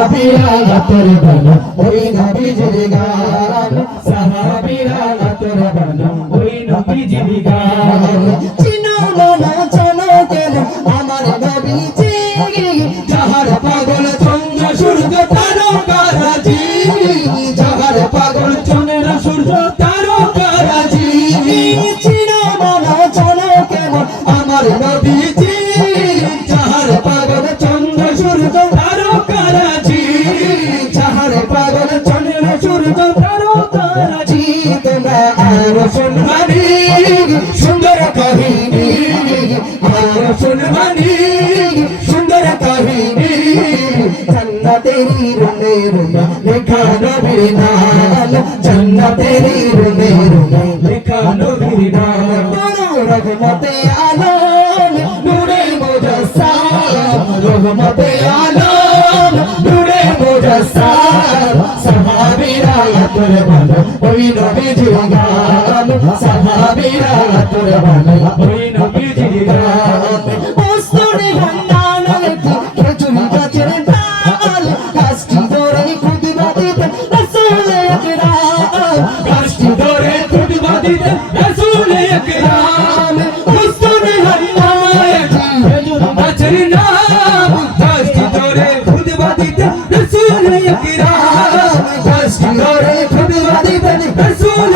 সাহাবিরা তোর বানো, ওই নবীজির গান। সাহাবিরা তোর বানো, ওই নবীজির গান। চিনো না জানো কেন, আমার নবীজি যাহার পাগল চন্দ্র, সূর্য তারকারাজি যাহার পাগল চন্দ্র, সূর্য তারকারাজি চিনো। না জানো কেন, আমার নবীজি কাহিনী আর শুনবানি সুন্দর কাহিনী। জন্নতেরি রুমে রুমে লেখা নবীর নাম, জন্নতেরি রুমে রুমে লেখা নবীর তোর ভালো ওই নবীজির গান সাহাবীরা তোর ভালো ওই নবীজির গান ওস্তরে গন্ডান একটি গাছের ডাল গাছটি ধরে খুদবা দিতে রাসূল আকরাম গাছটি ধরে খুদবা দিতে রাসূল আকরাম ওস্তরে গন্ডান একটি গাছের নাম আকরাম গাছটি ধরে খুদবা দিতে রাসূল